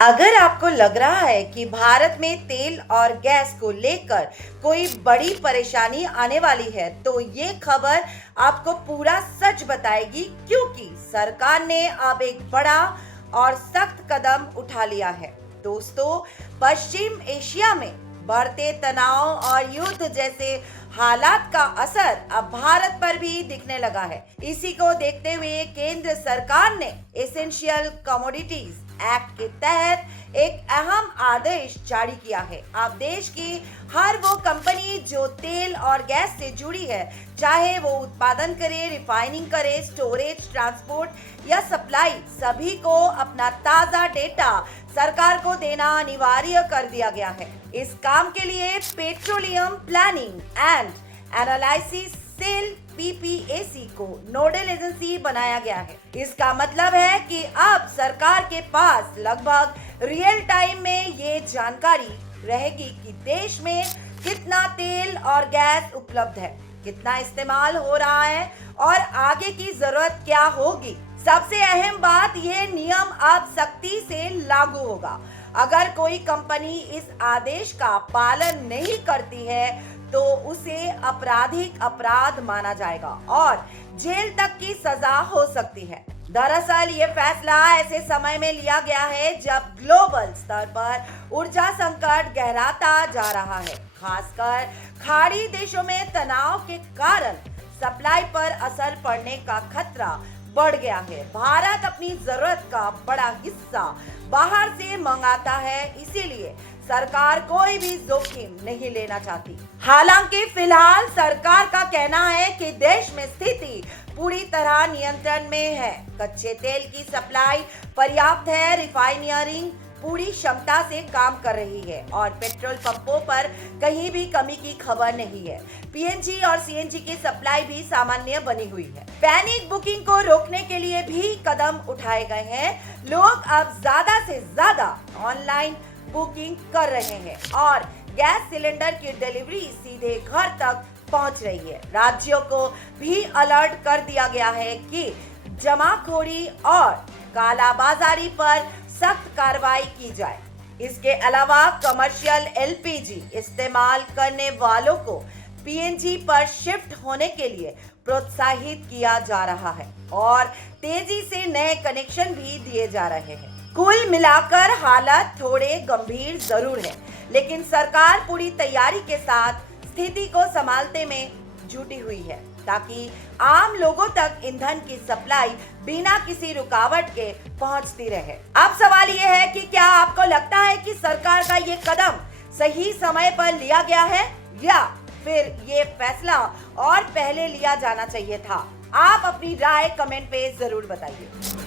अगर आपको लग रहा है कि भारत में तेल और गैस को लेकर कोई बड़ी परेशानी आने वाली है, तो ये खबर आपको पूरा सच बताएगी क्योंकि सरकार ने अब एक बड़ा और सख्त कदम उठा लिया है। दोस्तों, पश्चिम एशिया में बढ़ते तनाव और युद्ध जैसे हालात का असर अब भारत पर भी दिखने लगा है। इसी को देखते हुए केंद्र सरकार ने एसेंशियल कमोडिटीज एक्ट के तहत एक अहम आदेश जारी किया है। अब देश की हर वो कंपनी जो तेल और गैस से जुड़ी है, चाहे वो उत्पादन करे, रिफाइनिंग करे, स्टोरेज, ट्रांसपोर्ट या सप्लाई, सभी को अपना ताजा डेटा सरकार को देना अनिवार्य कर दिया गया है। इस काम के लिए petroleum planning and analysis cell PPAC को नोडल एजेंसी बनाया गया है। इसका मतलब है कि अब सरकार के पास लगभग रियल टाइम में ये जानकारी रहेगी कि देश में कितना तेल और गैस उपलब्ध है, कितना इस्तेमाल हो रहा है और आगे की जरूरत क्या होगी। सबसे अहम बात, ये नियम अब सख्ती से लागू होगा। अगर कोई कंपनी इस आदेश का पालन नहीं करती है तो उसे आपराधिक अपराध माना जाएगा और जेल तक की सजा हो सकती है। दरअसल ये फैसला ऐसे समय में लिया गया है जब ग्लोबल स्तर पर ऊर्जा संकट गहराता जा रहा है। खासकर खाड़ी देशों में तनाव के कारण सप्लाई पर असर पड़ने का खतरा बढ़ गया है। भारत अपनी जरूरत का बड़ा हिस्सा बाहर से मंगाता है, इसीलिए सरकार कोई भी जोखिम नहीं लेना चाहती। हालांकि फिलहाल सरकार का कहना है कि देश में स्थिति पूरी तरह नियंत्रण में है। कच्चे तेल की सप्लाई पर्याप्त है, रिफाइनरिंग पूरी क्षमता से काम कर रही है और पेट्रोल पंपों पर कहीं भी कमी की खबर नहीं है। पीएनजी और सीएनजी की सप्लाई भी सामान्य बनी हुई है। पैनिक बुकिंग को रोकने के लिए भी कदम उठाए गए हैं। लोग अब ज्यादा से ज्यादा ऑनलाइन बुकिंग कर रहे हैं और गैस सिलेंडर की डिलीवरी सीधे घर तक पहुंच रही है। राज्यों को भी अलर्ट कर दिया गया है कि जमाखोरी और कालाबाजारी पर सख्त कार्रवाई की जाए। इसके अलावा कमर्शियल एलपीजी इस्तेमाल करने वालों को पीएनजी पर शिफ्ट होने के लिए प्रोत्साहित किया जा रहा है और तेजी से नए कनेक्शन भी दिए जा रहे हैं। कुल मिलाकर हालात थोड़े गंभीर जरूर है, लेकिन सरकार पूरी तैयारी के साथ स्थिति को संभालने में जुटी हुई है ताकि आम लोगों तक ईंधन की सप्लाई बिना किसी रुकावट के पहुंचती रहे। अब सवाल ये है कि क्या आपको लगता है कि सरकार का ये कदम सही समय पर लिया गया है या फिर ये फैसला और पहले लिया जाना चाहिए था? आप अपनी राय कमेंट पे जरूर बताइए।